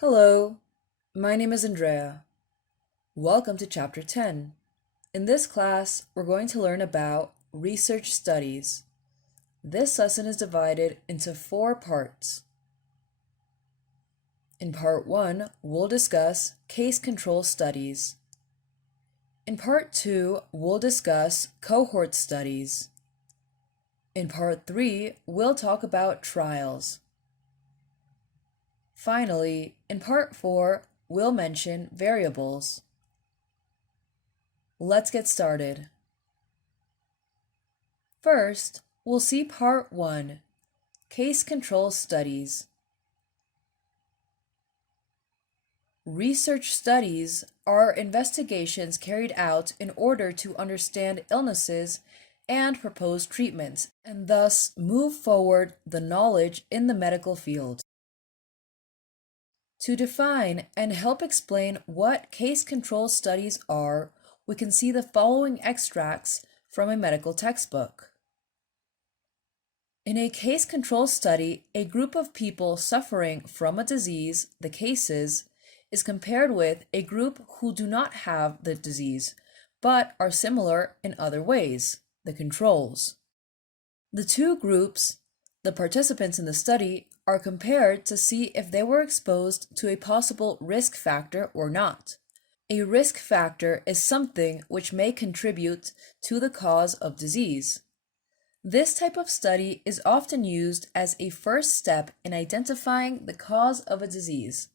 Hello, my name is Andrea. Welcome to Chapter 10. In this class, we're going to learn about research studies. This lesson is divided into 4 parts. In Part 1, we'll discuss case control studies. In Part 2, we'll discuss cohort studies. In Part 3, we'll talk about trials. Finally, in Part 4, we'll mention variables. Let's get started. First, we'll see Part 1, Case Control Studies. Research studies are investigations carried out in order to understand illnesses and propose treatments, and thus move forward the knowledge in the medical field. To define and help explain what case control studies are, we can see the following extracts from a medical textbook. In a case control study, a group of people suffering from a disease, the cases, is compared with a group who do not have the disease, but are similar in other ways, the controls. The two groups, the participants in the study, are compared to see if they were exposed to a possible risk factor or not. A risk factor is something which may contribute to the cause of disease. This type of study is often used as a first step in identifying the cause of a disease.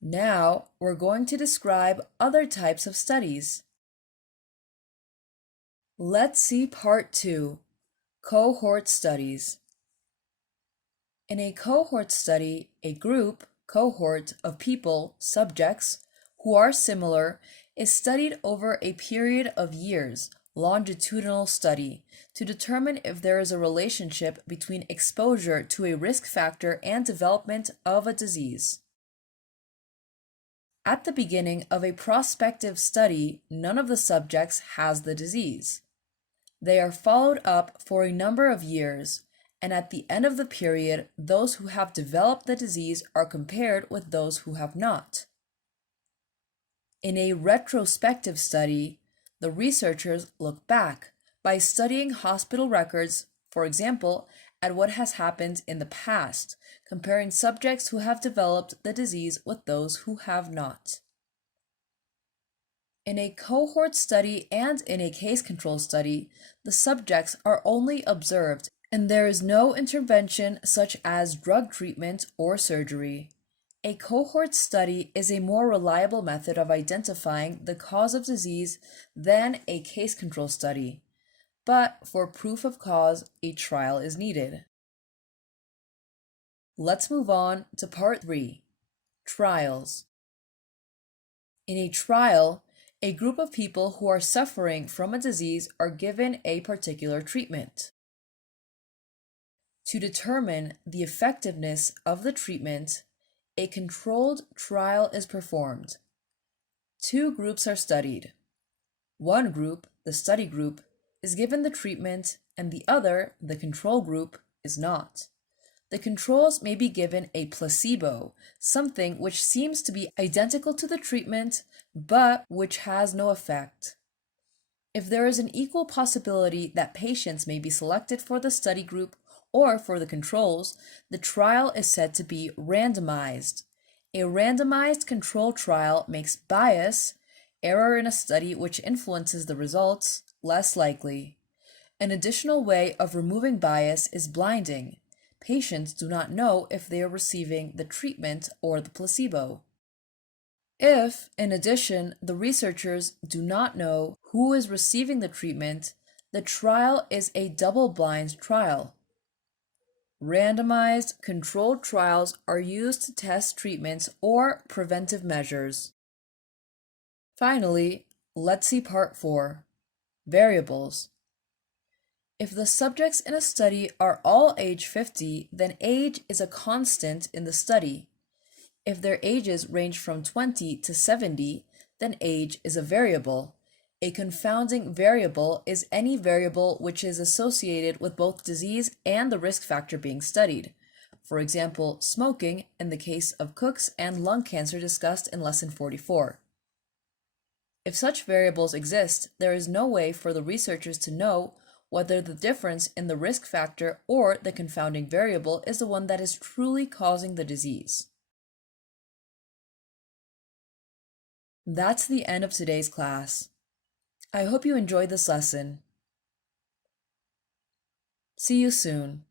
Now, we're going to describe other types of studies. Let's see Part 2, Cohort Studies. In a cohort study, a cohort of people, subjects, who are similar, is studied over a period of years, longitudinal study, to determine if there is a relationship between exposure to a risk factor and development of a disease. At the beginning of a prospective study, none of the subjects has the disease. They are followed up for a number of years, and at the end of the period, those who have developed the disease are compared with those who have not. In a retrospective study, the researchers look back by studying hospital records, for example, at what has happened in the past, comparing subjects who have developed the disease with those who have not. In a cohort study and in a case control study, the subjects are only observed and there is no intervention such as drug treatment or surgery. A cohort study is a more reliable method of identifying the cause of disease than a case control study, but for proof of cause, a trial is needed. Let's move on to Part 3, Trials. In a trial, a group of people who are suffering from a disease are given a particular treatment. To determine the effectiveness of the treatment, a controlled trial is performed. 2 groups are studied. One group, the study group, is given the treatment, and the other, the control group, is not. The controls may be given a placebo, something which seems to be identical to the treatment, but which has no effect. If there is an equal possibility that patients may be selected for the study group or for the controls, the trial is said to be randomized. A randomized control trial makes bias, error in a study which influences the results, less likely. An additional way of removing bias is blinding. Patients do not know if they are receiving the treatment or the placebo. If, in addition, the researchers do not know who is receiving the treatment, the trial is a double-blind trial. Randomized, controlled trials are used to test treatments or preventive measures. Finally, let's see Part 4, Variables. If the subjects in a study are all age 50, then age is a constant in the study. If their ages range from 20 to 70, then age is a variable. A confounding variable is any variable which is associated with both disease and the risk factor being studied. for example, smoking in the case of cooks and lung cancer discussed in Lesson 44. If such variables exist, there is no way for the researchers to know whether the difference in the risk factor or the confounding variable is the one that is truly causing the disease. That's the end of today's class. I hope you enjoyed this lesson. See you soon.